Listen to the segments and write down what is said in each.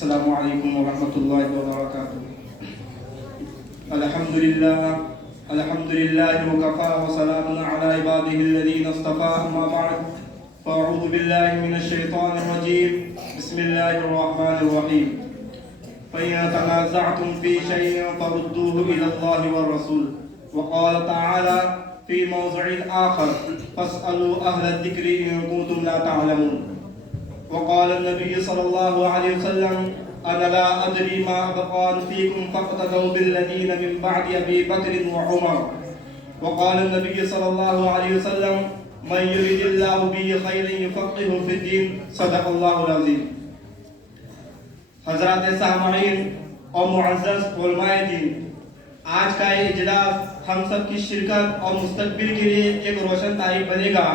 السلام علیکم ورحمۃ اللہ وبرکاتہ۔ الحمد للہ وکفیٰ وسلام علی عبادہ الذین اصطفیٰ، اما بعد فاعوذ باللہ من الشیطان الرجیم، بسم اللہ الرحمن الرحیم۔ فَإِن تَنَازَعْتُمْ فِي شَيْءٍ فَرُدُّوهُ إِلَى اللَّهِ وَالرَّسُولِ، وقال تعالى في موضع آخر فاسألوا أهل الذكر إن كنتم لا تعلمون۔ وقال النبي صلى الله عليه وسلم أنا لا أدري ما أبقى فيكم فاقتدوا بالذين من بعد أبي بكر وعمر۔ وقال النبي صلى الله عليه وسلم من يريد الله به خيرا يفقهه في الدين، صدق الله العظيم۔ حضرات سامعین اور معزز علماء دین، آج کا یہ اجلاس ہم سب کی شرکت اور مستقبل کے لیے ایک روشن تاریخ بنے گا،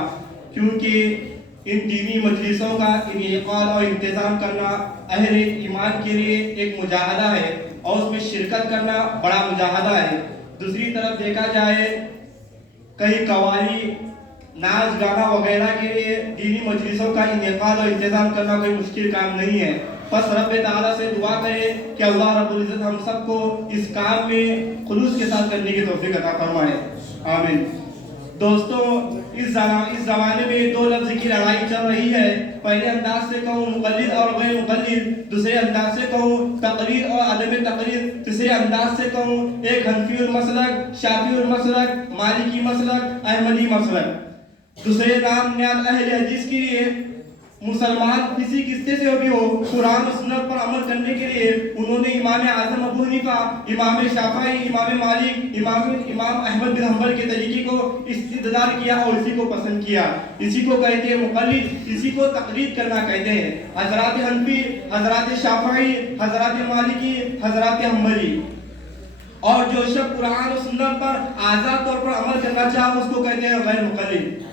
کیونکہ ان دینی مجلسوں کا انعقاد اور انتظام کرنا اہل ایمان کے لیے ایک مجاہدہ ہے اور اس میں شرکت کرنا بڑا مجاہدہ ہے۔ دوسری طرف دیکھا جائے کئی قوالی، ناچ گانا وغیرہ کے لیے دینی مجلسوں کا انعقاد اور انتظام کرنا کوئی مشکل کام نہیں ہے۔ بس رب تعالیٰ سے دعا کریں کہ اللہ رب العزت ہم سب کو اس کام میں خلوص کے ساتھ کرنے کی توفیق عطا فرمائے، آمین۔ دوستو، اس زمانے میں دو لفظ کی لڑائی چل رہی ہے۔ پہلے انداز سے کہوں مقلد اور غیر مقلد، دوسرے انداز سے کہوں تقلید اور عدم تقلید، تیسرے انداز سے کہوں ایک حنفی المسلک، شافعی المسلک، مالکی مسلک، احمدی مسلک۔ دوسرے نام نیاد اہل حدیث کے لیے مسلمان کسی قصے سے بھی ہو، قرآن و سنت پر عمل کرنے کے لیے انہوں نے امام اعظم ابو حنیفہ، امام شافعی، امام مالک، امام احمد بن حنبل کے طریقے کو استدلال کیا اور اسی کو پسند کیا۔ اسی کو کہتے ہیں مقلد، اسی کو تقلید کرنا کہتے ہیں۔ حضرات حنفی، حضرات شافعی، حضرات مالکی، حضرات حنبلی، اور جو شخص قرآن و سنت پر آزاد طور پر عمل کرنا چاہے اس کو کہتے ہیں غیر مقلد۔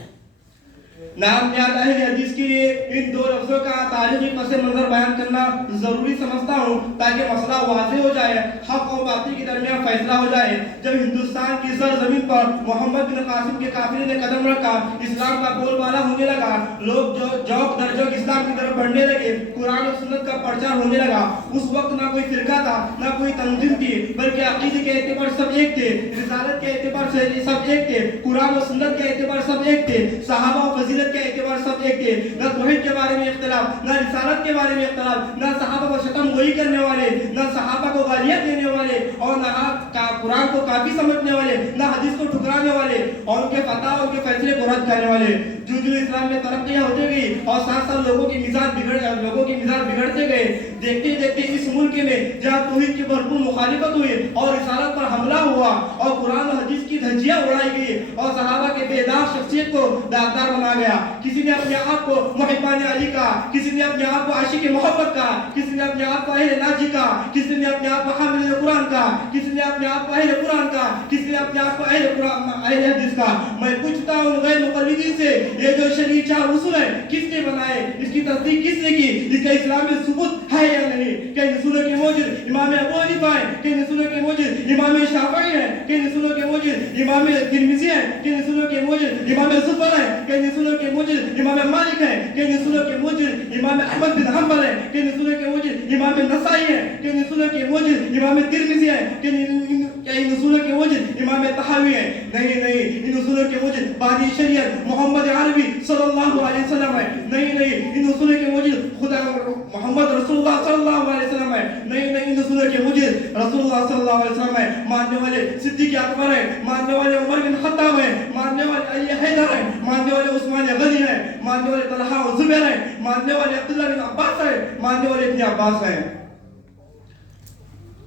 نام نیاد اہل حدیث کے لیے ان دو لفظوں کا تاریخی پس منظر بیان کرنا ضروری سمجھتا ہوں تاکہ مسئلہ واضح ہو جائے، حق اور باطل کے درمیان فیصلہ ہو جائے۔ جب ہندوستان کی سرزمین پر محمد بن قاسم کے قافلے نے قدم رکھا، اسلام کا بول بالا ہونے لگا، لوگ جوق در جوق اسلام کی طرف بڑھنے لگے، قرآن و سنت کا پرچار ہونے لگا۔ اس وقت نہ کوئی فرقہ تھا، نہ کوئی تنظیم تھی، بلکہ عقیدے کے اعتبار سب ایک تھے، رسالت کے اعتبار سے سب ایک تھے، قرآن و سنت کے اعتبار سب ایک تھے، صحابہ و فضیلت کے اعتبار سب ایک تھے۔ نہ توحید کے بارے میں اختلاف، نہ رسالت کے بارے میں اختلاف، نہ صحابہ کو شتم گوئی کرنے والے، نہ صحابہ کو گالیاں دینے والے، اور نہ قرآن کو کافی سمجھنے والے، نہ حدیث کو ٹھکرانے والے، اور ان کے فتح اور ان کے فیصلے کو رد کرنے والے۔ جو اسلام میں ترقیاں ہوتی گئی اور ساتھ ساتھ لوگوں کی مزاج بگڑتے گئے، دیکھتے دیکھتے اس ملک میں جہاں توحید کی بھرپور مخالفت ہوئی اور رسالت پر حملہ ہوا اور قرآن و حدیث کی دھجیاں اڑائی گئی اور صحابہ کے بیدار شخصیت کو داغدار بنا گیا۔ کسی نے اپنے آپ کو محبان علی کہا، کسی نے اپنے آپ کو عاشق محبت کہا، کسی نے اپنے آپ کو اہل ناجی کہا، کسی نے اپنے آپ کو حامل قرآن کہا، کسی نے اپنے آپ کو اہل قرآن کہا، کسی نے اپنے آپ کو اہل حدیث کہا۔ میں پوچھتا ہوں غیر مقلدین سے، یہ جو شرعی چار اصول ہیں کس نے بنائے؟ اس کی تصدیق کس نے کی؟ اس کا اسلام میں ثبوت ہے یا نہیں؟ کہ اصولوں کے موجد امام ابو حنیفہ ہیں، کہ اصولوں کے موجد امام شافعی ہیں، کہ اصولوں کے موجد امام ترمذی ہیں، کہ اصولوں کے موجد امام زفر ہیں، کہ اصولوں کے موجد امام مالک ہیں، کہ اصولوں کے موجد امام احمد بن حنبل ہیں، کہ اصولوں کے موجد امام نسائی ہیں، کہ اصولوں کے موجد امام ترمذی ہیں، کہ ان اصولوں کے موجد امام طحاوی ہیں۔ نہیں، ان اصولوں کے موجد بانی شریعت محمد عربی صلی اللہ علیہ وسلم ہے۔ نہیں، ان اصولوں کے موجد خدا محمد رسول اللہ صلی اللہ علیہ وسلم ہے۔ نہیں، ان اصولوں کے موجد رسول اللہ صلی اللہ علیہ وسلم ہے۔ ماننے والے صدیق اکبر ہیں، ماننے والے عمر بن خطاب ہیں، ماننے والے علی حیدر ہیں، ماننے والے عثمان غنی ہیں، ماننے والے طلحہ و زبیر ہیں، ماننے والے عبداللہ بن عباس ہیں، ماننے والے ابن عباس ہیں۔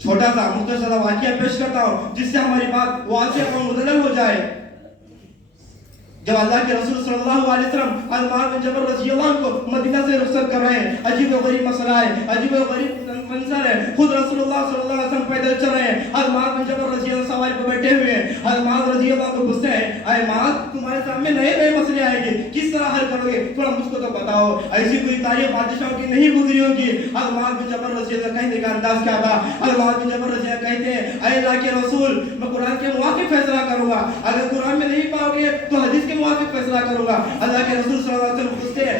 چھوٹا سا مختصر سا واقعہ پیش کرتا ہوں جس سے ہماری بات واضح اور مدلل ہو جائے۔ جب اللہ کے رسول صلی اللہ علیہ وسلم معاذ بن جبل رضی اللہ عنہ کو مدینہ سے رخصت کر رہے ہیں، عجیب و غریب مسئلہ ہے، عجیب و غریب منظر ہے۔ خود رسول اللہ صلی اللہ علیہ وسلم پیدل چل رہے ہیں، معاذ بن جبل رضی اللہ سواری پہ بیٹھے ہوئے ہیں۔ معاذ رضی اللہ کو غصے ہیں، اے معاذ تمہارے سامنے نئے مسئلے آئیں گے، کس طرح حل کرو گے؟ تھوڑا مجھ کو تو بتاؤ، ایسی کوئی تاریخ بادشاہوں کی نہیں گزری ہوگی۔ معاذ بن جبل رضی اللہ کہنے کا انداز کیا تھا؟ معاذ بن جبل رضی اللہ کہتے ہیں، اے اللہ کے رسول میں قرآن کے موافق فیصلہ کروں گا، اگر قرآن میں نہیں پاؤ گے تو حدیث کے موافق فیصلہ کروں گا۔ اللہ کے رسول صلی اللہ علیہ وسلم پوچھتے ہیں،